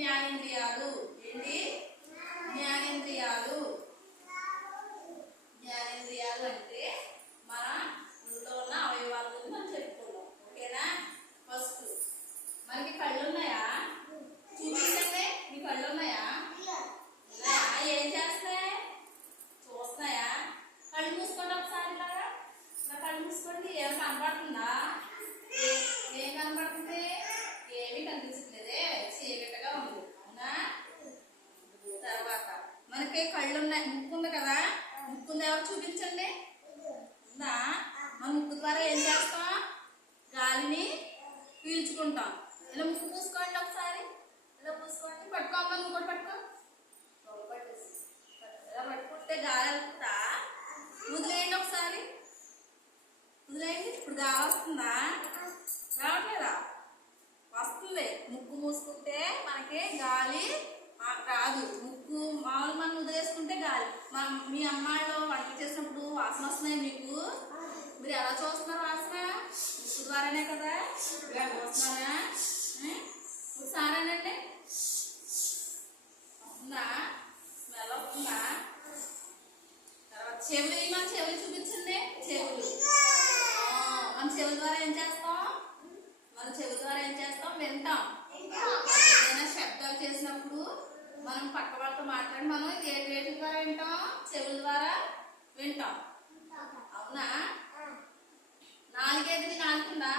జ్ఞానేంద్రియాలు. ఏంటి? జ్ఞానేంద్రియాలు. జ్ఞానేంద్రియాలు అంటే మన ఇంట్లో ఉన్న అవయవాల గురించి మనం చెప్పుకున్నాం. ఓకేనా? ఫస్ట్ మనకి కళ్ళు ఉన్నాయా? చూపించండి. మీ కళ్ళు ఉన్నాయా? ఏం చేస్తాయి? చూస్తున్నాయా? కళ్ళు మూసుకోండి ఒకసారి. ఇలాగా నా కళ్ళు మూసుకోండి. ఏం కనపడుతుందా? ఏం కనపడుతుంది? ఏమీ కనిపించట్లేదే, చీకటిగా ఉంది. అవునా? తర్వాత మనకి కళ్ళు ఉన్నాయి, ముక్కు ఉంది కదా. ముక్కుంది ఎవరు? చూపించండి. ఉందా? మన ముక్కు ద్వారా ఏం చేస్తాం? గాలిని పీల్చుకుంటాం. ఇలా ముక్కు పూసుకోండి ఒకసారి. ఇలా పూసుకోండి. పట్టుకోమ్మా, నువ్వు కూడా పట్టుకో. ఇలా పట్టుకుంటే గాలి వెళ్తుందా? వదిలేయండి ఒకసారి. వదిలేయండి. ఇప్పుడు గాలి వస్తుందా? రావట్లేదా? వస్తుంది. ముక్కు మూసుకుంటే మనకి గాలి రాదు. ముక్కు మామూలు మనం వదిలేసుకుంటే గాలి. మీ అమ్మాయిలో వంట చేసినప్పుడు వాసన వస్తున్నాయి మీకు? మీరు ఎలా చూస్తున్నారు వాసన? ముక్కు ద్వారానే కదా. ఇలా చూస్తున్నారా? ఒకసారి అనండి. వస్తుందా? స్మెల్ వస్తుందా? తర్వాత చెవులు, మన చెవులు చూపించండి. చెవులు. మన చెవుల ద్వారా ఏం చేస్తాం? మన చెవుల ద్వారా ఏం చేస్తాం? వింటాం. ఏదైనా శబ్దాలు చేసినప్పుడు మనం పక్క వాళ్ళతో మాట్లాడి మనం వేటి ద్వారా వింటాం? చెవుల ద్వారా వింటాం. అవునా? నాలుగేది నాలుగుందా?